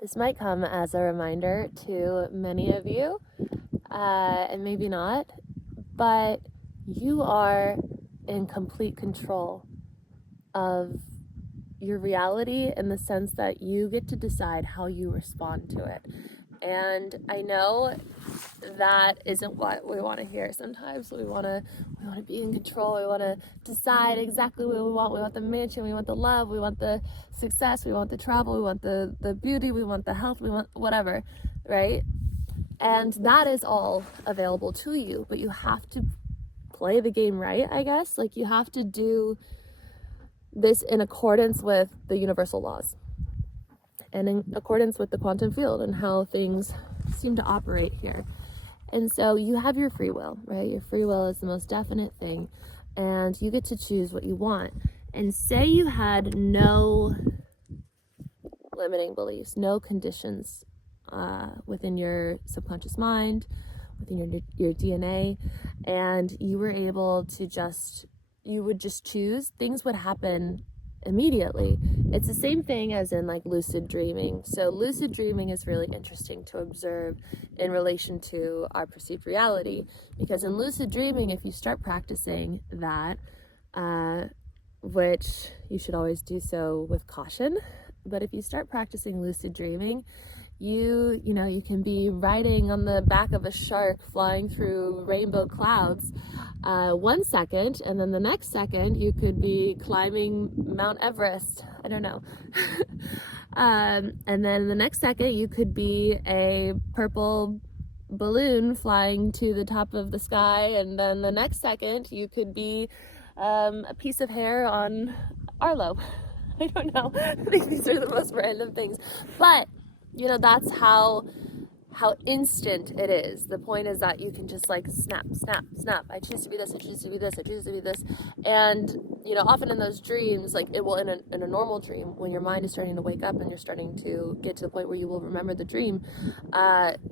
This might come as a reminder to many of you, and maybe not, but you are in complete control of your reality in the sense that you get to decide how you respond to it. And I know that isn't what we want to hear sometimes. We want to be in control. We want to decide exactly what we want. We want the mansion, we want the love, we want the success, we want the travel, we want the beauty, we want the health, we want whatever, right? And that is all available to you, but you have to play the game right, I guess. Like, you have to do this in accordance with the universal laws and in accordance with the quantum field and how things seem to operate here. And so you have your free will, right? Your free will is the most definite thing, and you get to choose what you want. And say you had no limiting beliefs, no conditions within your subconscious mind, within your DNA, and you were able to you would just choose, things would happen immediately. It's the same thing as in like lucid dreaming. So lucid dreaming is really interesting to observe in relation to our perceived reality, because in lucid dreaming, if you start practicing that, which you should always do so with caution, but if you start practicing lucid dreaming, you can be riding on the back of a shark flying through rainbow clouds 1 second, and then the next second you could be climbing Mount Everest. I don't know. And then the next second you could be a purple balloon flying to the top of the sky, and then the next second you could be a piece of hair on Arlo. I don't know. I think these are the most random things, but that's how instant it is. The point is that you can just like snap. I choose to be this, I choose to be this, I choose to be this. And often in those dreams, like it will, in a normal dream, when your mind is starting to wake up and you're starting to get to the point where you will remember the dream,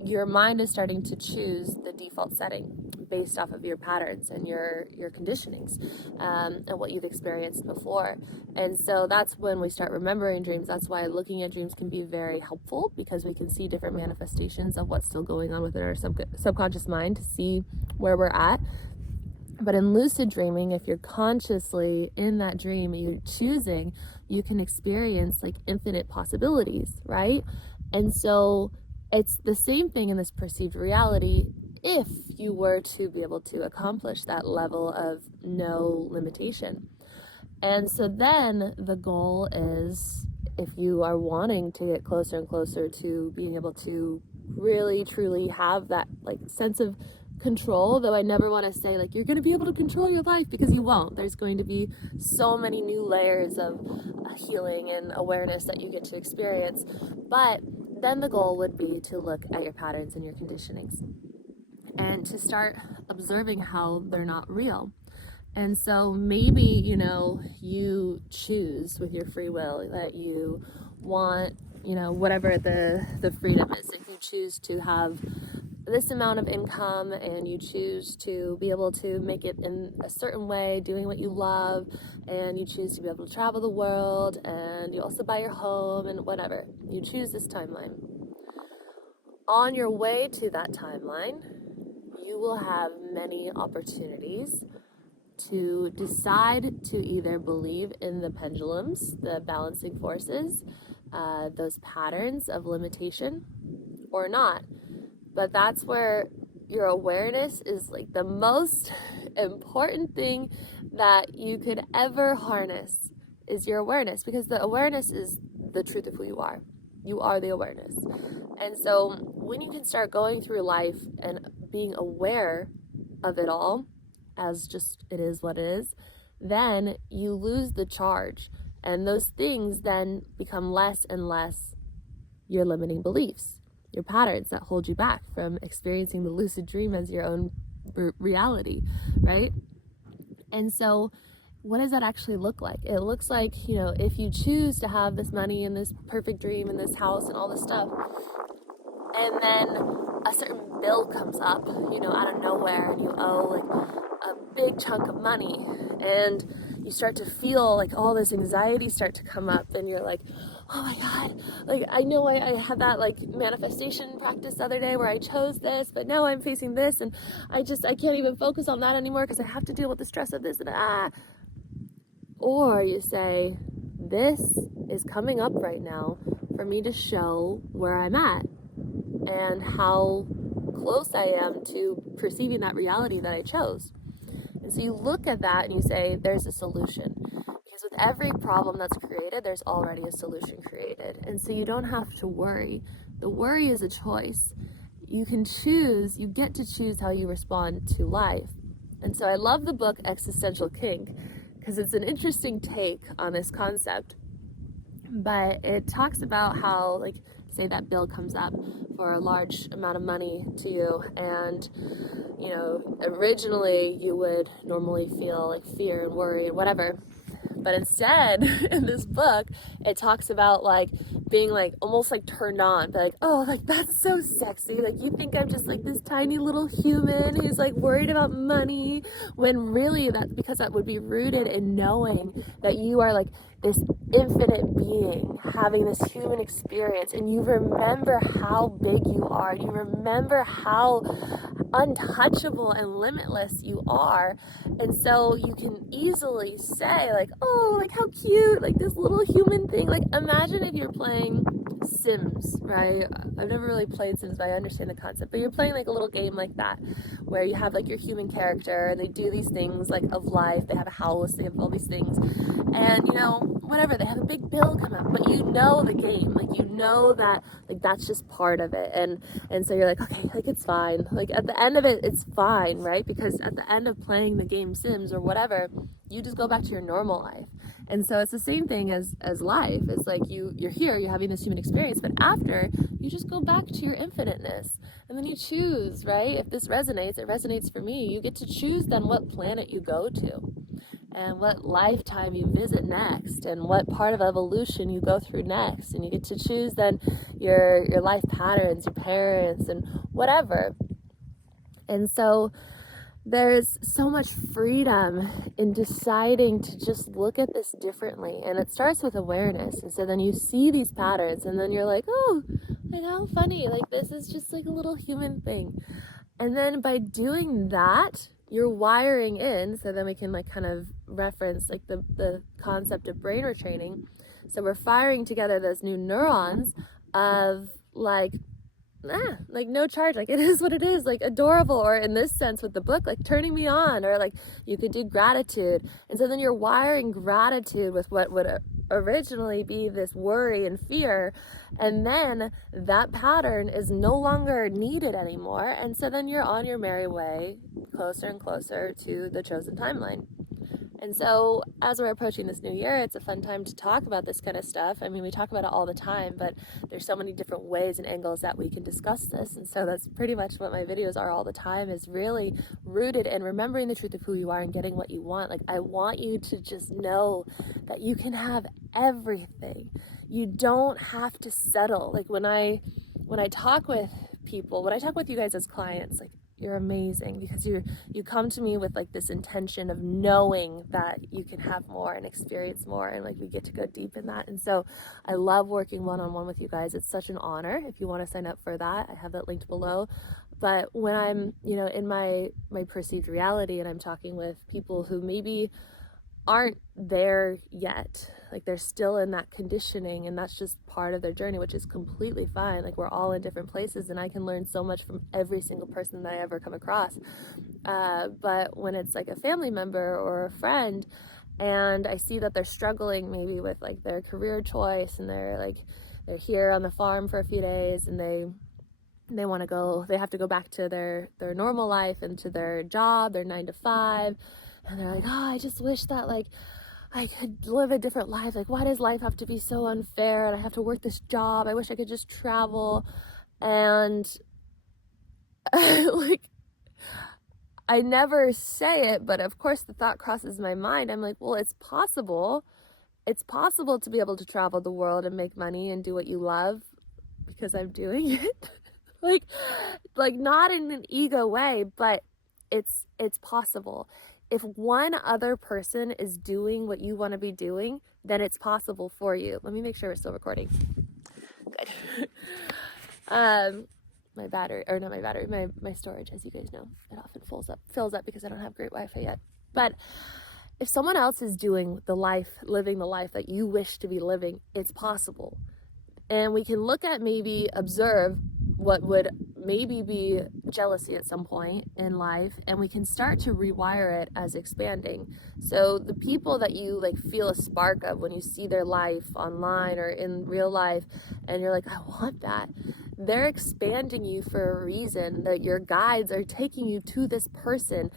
your mind is starting to choose the default setting based off of your patterns and your conditionings, and what you've experienced before. And so that's when we start remembering dreams. That's why looking at dreams can be very helpful, because we can see different manifestations of what's still going on within our subconscious mind to see where we're at. But in lucid dreaming, if you're consciously in that dream, you're choosing, you can experience like infinite possibilities, right? And so it's the same thing in this perceived reality, if you were to be able to accomplish that level of no limitation. And so then the goal is, if you are wanting to get closer and closer to being able to really truly have that like sense of control, though I never want to say like you're going to be able to control your life, because you won't. There's going to be so many new layers of healing and awareness that you get to experience. But then the goal would be to look at your patterns and your conditionings and to start observing how they're not real. And so maybe, you choose with your free will that you want, whatever the freedom is. If you choose to have this amount of income and you choose to be able to make it in a certain way, doing what you love, and you choose to be able to travel the world, and you also buy your home and whatever, you choose this timeline. On your way to that timeline, you will have many opportunities to decide to either believe in the pendulums, the balancing forces, those patterns of limitation, or not. But that's where your awareness is like the most important thing that you could ever harness, is your awareness, because the awareness is the truth of who you are. You are the awareness. And so when you can start going through life and being aware of it all, as just it is what it is, then you lose the charge, and those things then become less and less your limiting beliefs, your patterns that hold you back from experiencing the lucid dream as your own reality, right? And so what does that actually look like? It looks like, if you choose to have this money and this perfect dream and this house and all this stuff, and then a certain bill comes up, out of nowhere, and you owe like a big chunk of money, and you start to feel like all this anxiety start to come up, and you're like, oh my God, like I know I had that like manifestation practice the other day where I chose this, but now I'm facing this, and I can't even focus on that anymore because I have to deal with the stress of this, and or you say, this is coming up right now for me to show where I'm at and how close I am to perceiving that reality that I chose. And so you look at that and you say, there's a solution. Because with every problem that's created, there's already a solution created. And so you don't have to worry. The worry is a choice. You can choose, you get to choose how you respond to life. And so I love the book Existential Kink because it's an interesting take on this concept. But it talks about how, like, say that bill comes up for a large amount of money to you, and you know, originally you would normally feel like fear and worry and whatever, but instead in this book it talks about like being like almost like turned on, but like, oh, like that's so sexy, like you think I'm just like this tiny little human who's like worried about money, when really that's because that would be rooted in knowing that you are like this infinite being having this human experience, and you remember how big you are, you remember how untouchable and limitless you are. And so you can easily say like, oh, like how cute, like this little human thing. Like imagine if you're playing Sims, right? I've never really played Sims, but I understand the concept. But you're playing like a little game like that where you have like your human character and they do these things like of life, they have a house, they have all these things, and you know, whatever, they have a big bill come up, but you know the game, like you know that like that's just part of it, and so you're like, okay, like it's fine, like at the end of it it's fine, right? Because at the end of playing the game Sims or whatever, you just go back to your normal life. And so it's the same thing as life. It's like you're here, you're having this human experience, but after you just go back to your infiniteness, and then you choose, right? If this resonates, it resonates for me. You get to choose then what planet you go to, and what lifetime you visit next, and what part of evolution you go through next, and you get to choose then your life patterns, your parents, and whatever. And so there's so much freedom in deciding to just look at this differently, and it starts with awareness. And so then you see these patterns, and then you're like, oh, like how funny, like this is just like a little human thing. And then by doing that, you're wiring in, so then we can like kind of reference like the concept of brain retraining. So we're firing together those new neurons of like no charge, like it is what it is, like adorable, or in this sense with the book, like turning me on, or like you could do gratitude. And so then you're wiring gratitude with what would originally be this worry and fear, and then that pattern is no longer needed anymore, and so then you're on your merry way, closer and closer to the chosen timeline. And so as we're approaching this new year, it's a fun time to talk about this kind of stuff. I mean, we talk about it all the time, but there's so many different ways and angles that we can discuss this. And so that's pretty much what my videos are all the time, is really rooted in remembering the truth of who you are and getting what you want. Like, I want you to just know that you can have everything. You don't have to settle. Like when I talk with people, when I talk with you guys as clients, like, you're amazing, because you come to me with like this intention of knowing that you can have more and experience more, and like we get to go deep in that. And so I love working one-on-one with you guys. It's such an honor. If you want to sign up for that, I have that linked below. But when I'm, you know, in my perceived reality, and I'm talking with people who maybe aren't there yet, like they're still in that conditioning, and that's just part of their journey, which is completely fine. Like, we're all in different places, and I can learn so much from every single person that I ever come across. But when it's like a family member or a friend, and I see that they're struggling maybe with like their career choice, and they're here on the farm for a few days, and they want to go, they have to go back to their normal life and to their job, their 9 to 5, and they're like, oh, I just wish that like I could live a different life. Like, why does life have to be so unfair, and I have to work this job? I wish I could just travel. And like, I never say it, but of course the thought crosses my mind. I'm like, well, it's possible. It's possible to be able to travel the world and make money and do what you love, because I'm doing it. like not in an ego way, but it's possible. if one other person is doing what you want to be doing, then it's possible for you. Let me make sure we're still recording. Good. My battery, or not my battery, my storage, as you guys know, it often fills up because I don't have great Wi-Fi yet. But if someone else is doing the life, living the life that you wish to be living, it's possible. And we can look at, maybe observe what would maybe be jealousy at some point in life, and we can start to rewire it as expanding. So the people that you like feel a spark of when you see their life online or in real life, and you're like, I want that, they're expanding you for a reason. That your guides are taking you to this person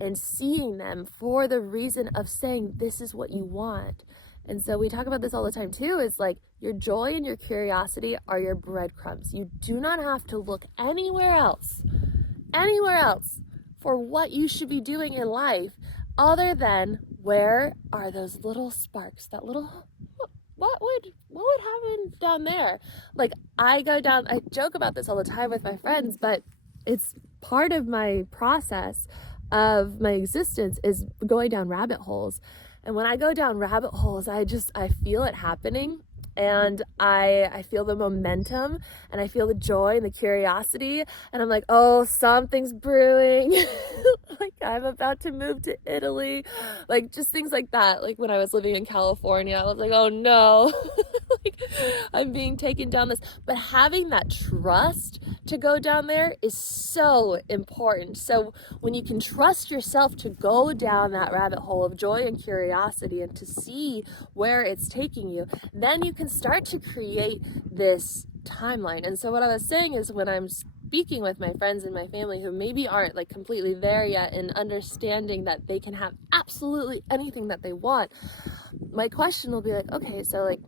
and seeing them for the reason of saying, this is what you want. And so we talk about this all the time too, is like your joy and your curiosity are your breadcrumbs. You do not have to look anywhere else for what you should be doing in life other than, where are those little sparks, that little, what would happen down there? Like I joke about this all the time with my friends, but it's part of my process of my existence is going down rabbit holes. And when I go down rabbit holes, I feel it happening, and I feel the momentum, and I feel the joy and the curiosity, and I'm like, oh, something's brewing. Like I'm about to move to Italy, like just things like that. Like when I was living in California, I was like, oh no, like I'm being taken down this. But having that trust to go down there is so important. So when you can trust yourself to go down that rabbit hole of joy and curiosity and to see where it's taking you, then you can start to create this timeline. And so what I was saying is, when I'm speaking with my friends and my family who maybe aren't like completely there yet in understanding that they can have absolutely anything that they want, my question will be like, okay, so like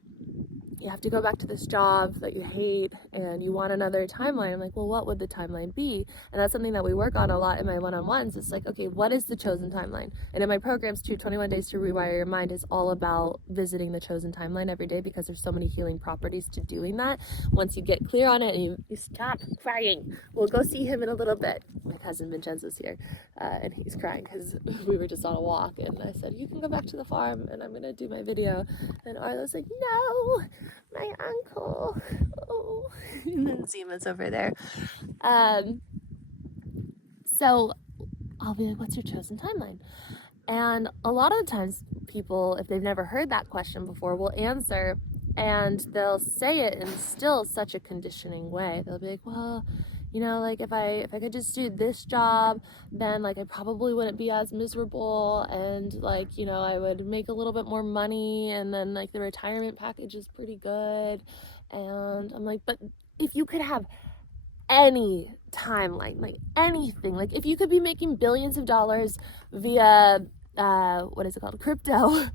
you have to go back to this job that you hate and you want another timeline. I'm like, well, what would the timeline be? And that's something that we work on a lot in my one-on-ones. It's like, okay, what is the chosen timeline? And in my programs too, 21 Days to Rewire Your Mind is all about visiting the chosen timeline every day, because there's so many healing properties to doing that. Once you get clear on it and you stop crying. We'll go see him in a little bit. My cousin Vincenzo's here, and he's crying because we were just on a walk, and I said, you can go back to the farm and I'm going to do my video. And Arlo's like, no, my uncle. Oh. And then Zima's over there. So I'll be like, what's your chosen timeline? And a lot of the times people, if they've never heard that question before, will answer, and they'll say it in still such a conditioning way. They'll be like, well, you know, like if I could just do this job, then like I probably wouldn't be as miserable, and like, you know, I would make a little bit more money, and then like the retirement package is pretty good. And I'm like, but if you could have any timeline, like anything, like if you could be making billions of dollars via what is it called, crypto,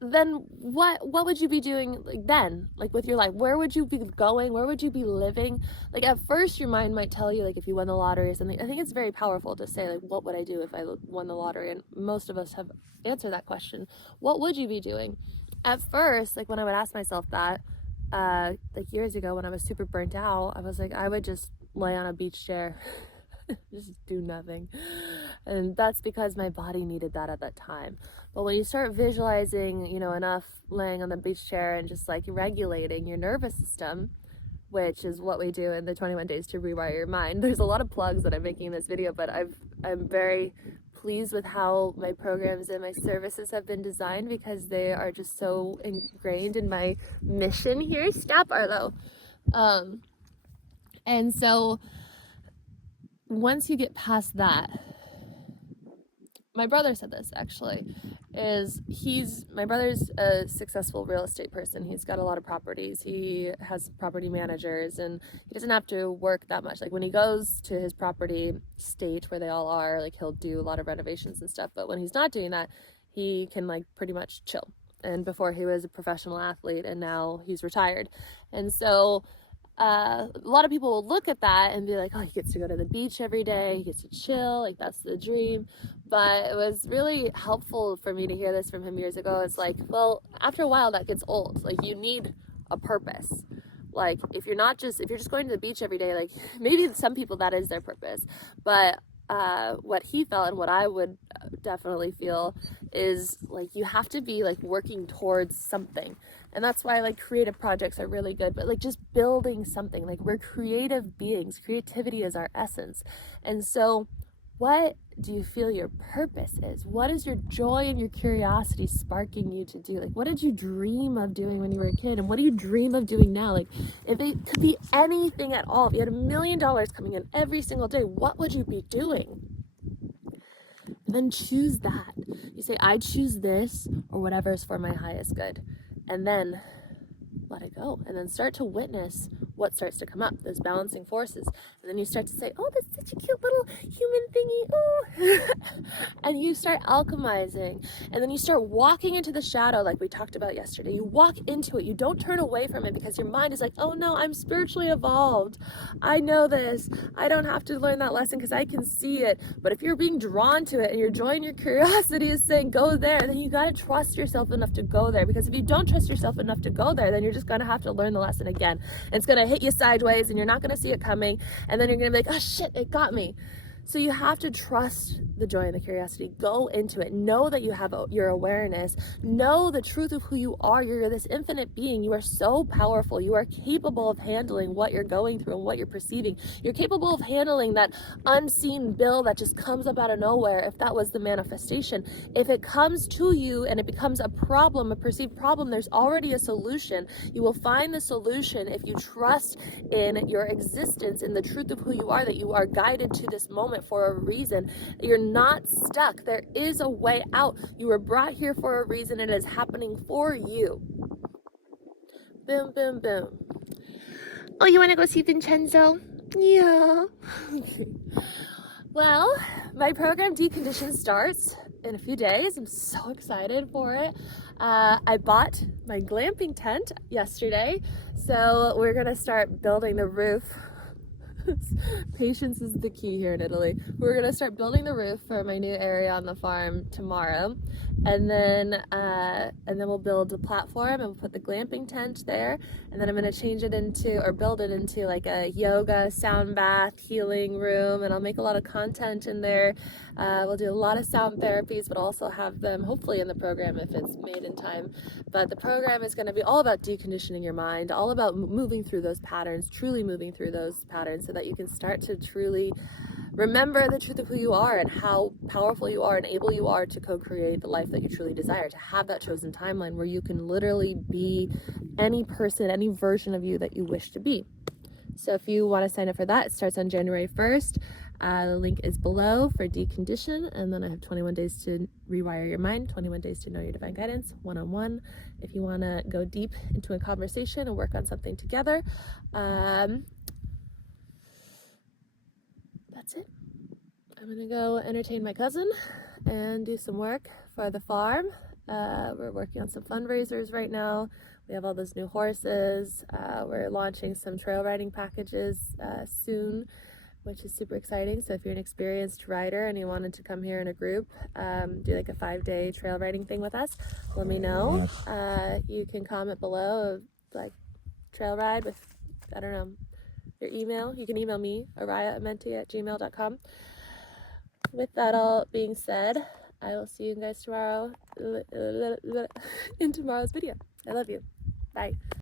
then what would you be doing like then, like with your life? Where would you be going? Where would you be living? Like at first your mind might tell you, like if you won the lottery or something. I think it's very powerful to say, like, what would I do if I won the lottery? And most of us have answered that question. What would you be doing? At first, like when I would ask myself that, like years ago when I was super burnt out, I was like, I would just lay on a beach chair, just do nothing. And that's because my body needed that at that time. But when you start visualizing, you know, enough laying on the beach chair and just like regulating your nervous system, which is what we do in the 21 Days to Rewire Your Mind. There's a lot of plugs that I'm making in this video, but I'm very pleased with how my programs and my services have been designed, because they are just so ingrained in my mission here. Stop, Arlo. And so once you get past that, my brother said this actually, my brother's a successful real estate person. He's got a lot of properties. He has property managers, and he doesn't have to work that much. Like when he goes to his property state where they all are, like he'll do a lot of renovations and stuff. But when he's not doing that, he can like pretty much chill. And before he was a professional athlete, and now he's retired. And so a lot of people will look at that and be like, oh, he gets to go to the beach every day, he gets to chill, like that's the dream. But it was really helpful for me to hear this from him years ago. It's like, well, after a while that gets old. Like you need a purpose. Like if you're just going to the beach every day, like maybe some people that is their purpose, but what he felt and what I would definitely feel is like you have to be like working towards something. And that's why like creative projects are really good, but like just building something, like we're creative beings. Creativity is our essence. And so what do you feel your purpose is? What is your joy and your curiosity sparking you to do? Like, what did you dream of doing when you were a kid? And what do you dream of doing now? Like, if it could be anything at all, if you had $1 million coming in every single day, what would you be doing? And then choose that. You say, I choose this or whatever is for my highest good. And then let it go. And then start to witness what starts to come up, those balancing forces. And then you start to say, oh, that's such a cute little human thingy. Oh. And you start alchemizing. And then you start walking into the shadow like we talked about yesterday. You walk into it. You don't turn away from it because your mind is like, oh no, I'm spiritually evolved. I know this. I don't have to learn that lesson because I can see it. But if you're being drawn to it and your joy and your curiosity is saying go there, then you got to trust yourself enough to go there. Because if you don't trust yourself enough to go there, then you're just going to have to learn the lesson again. And it's going to hit you sideways and you're not going to see it coming. And then you're going to be like, oh shit, it got me. So you have to trust the joy and the curiosity. Go into it. Know that you have your awareness. Know the truth of who you are. You're this infinite being. You are so powerful. You are capable of handling what you're going through and what you're perceiving. You're capable of handling that unseen bill that just comes up out of nowhere, if that was the manifestation. If it comes to you and it becomes a problem, a perceived problem, there's already a solution. You will find the solution if you trust in your existence, in the truth of who you are, that you are guided to this moment for a reason. You're not stuck. There is a way out. You were brought here for a reason and it is happening for you. Boom, boom, boom. Oh, you want to go see Vincenzo? Yeah. Okay. Well, my program Decondition starts in a few days. I'm so excited for it. I bought my glamping tent yesterday, so we're going to start building the roof. Patience is the key here in Italy. We're gonna start building the roof for my new area on the farm tomorrow, and then we'll build a platform and we'll put the glamping tent there, and then I'm gonna change it into, or build it into, like a yoga, sound bath, healing room, and I'll make a lot of content in there. We'll do a lot of sound therapies, but also have them hopefully in the program if it's made in time. But the program is going to be all about deconditioning your mind, all about moving through those patterns, truly moving through those patterns, so that you can start to truly remember the truth of who you are and how powerful you are and able you are to co-create the life that you truly desire, to have that chosen timeline where you can literally be any person, any version of you that you wish to be. So if you want to sign up for that, it starts on January 1st. The link is below for decondition, and then I have 21 days to rewire your mind, 21 days to know your divine guidance, one-on-one. If you want to go deep into a conversation and work on something together, that's it. I'm gonna go entertain my cousin and do some work for the farm. We're working on some fundraisers right now. We have all those new horses. We're launching some trail riding packages soon, which is super exciting. So if you're an experienced rider and you wanted to come here in a group, do like a 5-day trail riding thing with us, let me know. You can comment below, like trail ride with, I don't know, your email. You can email me, araya@gmail.com. With that all being said, I will see you guys tomorrow in tomorrow's video. I love you. Bye.